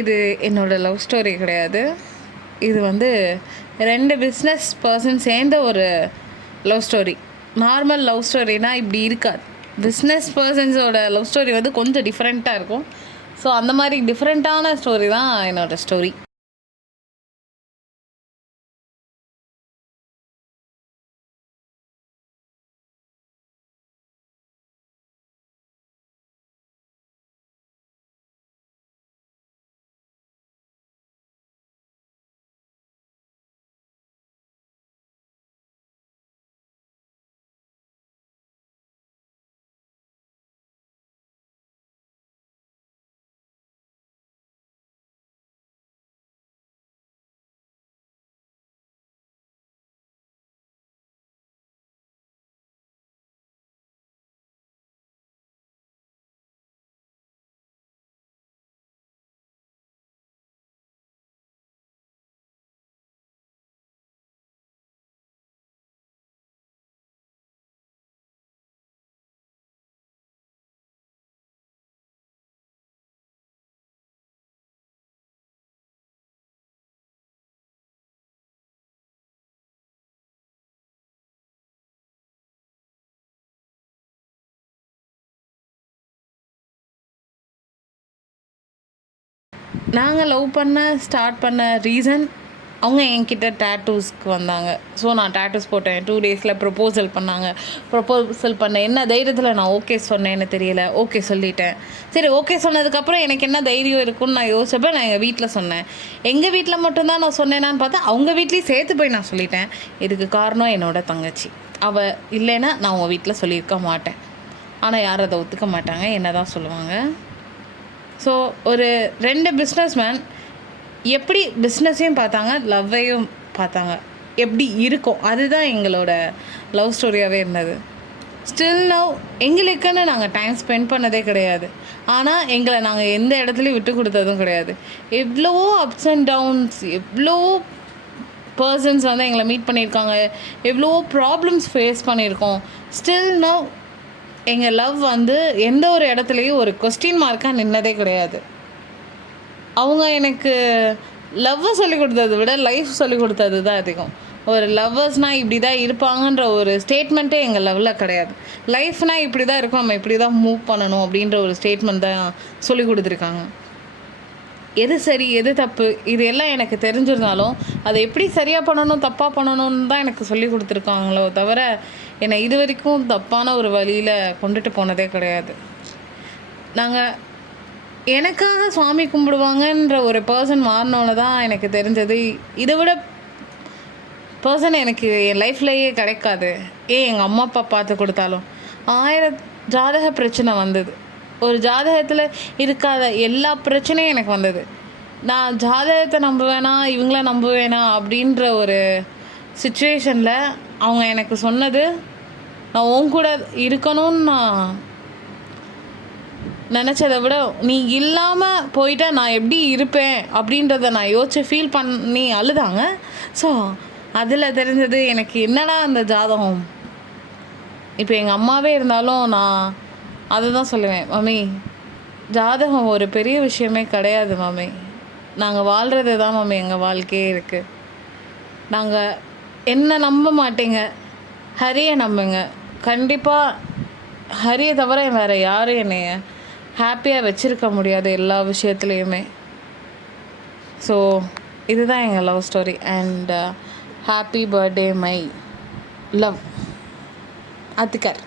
இது என்னோடய love story கிடையாது. இது வந்து 2 பிஸ்னஸ் பர்சன் சேர்ந்த ஒரு லவ் ஸ்டோரி. நார்மல் லவ் ஸ்டோரினா இப்படி இருக்காது. பிஸ்னஸ் பர்சன்ஸோட லவ் ஸ்டோரி வந்து கொஞ்சம் டிஃப்ரெண்ட்டாக இருக்கும். ஸோ அந்த மாதிரி டிஃப்ரெண்ட்டான ஸ்டோரி தான் என்னோடய ஸ்டோரி. நாங்கள் லவ் ஸ்டார்ட் பண்ண ரீசன், அவங்க என்கிட்ட டேட்டூஸ்க்கு வந்தாங்க. ஸோ நான் டேட்டூஸ் போட்டேன். 2 டேஸில் ப்ரொப்போசல் பண்ணாங்க. ப்ரொப்போசல் பண்ண என்ன தைரியத்தில் நான் ஓகே சொன்னேன்னு தெரியல. ஓகே சொல்லிட்டேன். சரி, ஓகே சொன்னதுக்கப்புறம் எனக்கு என்ன தைரியம் இருக்குன்னு நான் யோசிச்சப்போ நான் எங்கள் வீட்டில் சொன்னேன். எங்கள் வீட்டில் மட்டும்தான் நான் சொன்னேனான்னு பார்த்தா அவங்க வீட்லேயும் சேர்த்து போய் நான் சொல்லிட்டேன். இதுக்கு காரணம் என்னோடய தங்கச்சி. அவள் இல்லைன்னா நான் உங்கள் வீட்டில் சொல்லியிருக்க மாட்டேன். ஆனால் யாரும் அதை ஒத்துக்க மாட்டாங்க, என்ன தான் சொல்லுவாங்க. ஸோ ஒரு 2 பிஸ்னஸ்மேன் எப்படி பிஸ்னஸையும் பார்த்தாங்க, லவ்வையும் பார்த்தாங்க. எப்படி இருக்கும், அதுதான் எங்களோட லவ் ஸ்டோரியாகவே இருந்தது. ஸ்டில் நவ் எங்களுக்குன்னு நாங்கள் டைம் ஸ்பெண்ட் பண்ணதே கிடையாது. ஆனால் எங்களை நாங்கள் எந்த இடத்துலையும் விட்டு கொடுத்ததும் கிடையாது. எவ்வளவோ அப்ஸ் அண்ட் டவுன்ஸ், எவ்வளவோ பர்சன்ஸ் வந்து எங்களை மீட் பண்ணியிருக்காங்க, எவ்வளவோ ப்ராப்ளம்ஸ் ஃபேஸ் பண்ணியிருக்கோம். ஸ்டில் நவ் எங்கள் லவ் வந்து எந்த ஒரு இடத்துலையும் ஒரு கொஸ்டின் மார்க்காக நின்னதே கிடையாது. அவங்க எனக்கு லவ்வை சொல்லிக் கொடுத்ததை விட லைஃப் சொல்லிக் கொடுத்தது தான் அதிகம். ஒரு லவ்வர்ஸ்னால் இப்படி தான் இருப்பாங்கன்ற ஒரு ஸ்டேட்மெண்ட்டே எங்கள் லவ்வில் கிடையாது. லைஃப்னால் இப்படி தான் இருக்கும், நம்ம இப்படி தான் மூவ் பண்ணணும் அப்படின்ற ஒரு ஸ்டேட்மெண்ட் தான் சொல்லிக் கொடுத்துருக்காங்க. எது சரி எது தப்பு இது எல்லாம் எனக்கு தெரிஞ்சிருந்தாலும் அதை எப்படி சரியாக பண்ணணும் தப்பாக பண்ணணும்னு தான் எனக்கு சொல்லி கொடுத்துருக்காங்களோ தவிர என்னை இது வரைக்கும் தப்பான ஒரு வழியில் கொண்டுட்டு போனதே கிடையாது. நாங்கள் எனக்காக சுவாமி கும்பிடுவாங்கன்ற ஒரு பர்சன் மாறினோன்னு தான் எனக்கு தெரிஞ்சது. இதை விட பர்சன் எனக்கு என் லைஃப்லேயே கிடைக்காது. எங்கள் அம்மா அப்பா பார்த்து கொடுத்தாலும் 1000 ஜாதக பிரச்சனை வந்தது. ஒரு ஜாதகத்தில் இருக்காத எல்லா பிரச்சனையும் எனக்கு வந்தது. நான் ஜாதகத்தை நம்புவேனா இவங்கள நம்புவேனா அப்படின்ற ஒரு சுச்சுவேஷனில் அவங்க எனக்கு சொன்னது, நான் உன் கூட இருக்கணும்னு நான் நினச்சதை விட நீ இல்லாமல் போயிட்டா நான் எப்படி இருப்பேன் அப்படின்றத நான் யோசிச்சு ஃபீல் பண்ணி அழுதாங்க. ஸோ அதில் தெரிஞ்சது எனக்கு என்னடா அந்த ஜாதகம். இப்போ எங்கள் அம்மாவே இருந்தாலும் நான் அதை தான் சொல்லுவேன், மம்மி ஜாதகம் ஒரு பெரிய விஷயமே கிடையாது மம்மி, நாங்கள் வாழ்கிறது தான் மம்மி எங்கள் வாழ்க்கையே இருக்குது. நாங்கள் என்ன நம்ப மாட்டேங்க, ஹரியை நம்புங்க. கண்டிப்பாக ஹரியை தவிர வேறு யாரும் என்னைய ஹாப்பியாக வச்சுருக்க முடியாது எல்லா விஷயத்துலேயுமே. ஸோ இதுதான் எங்கள் love story. And happy birthday my love அத்திகர்.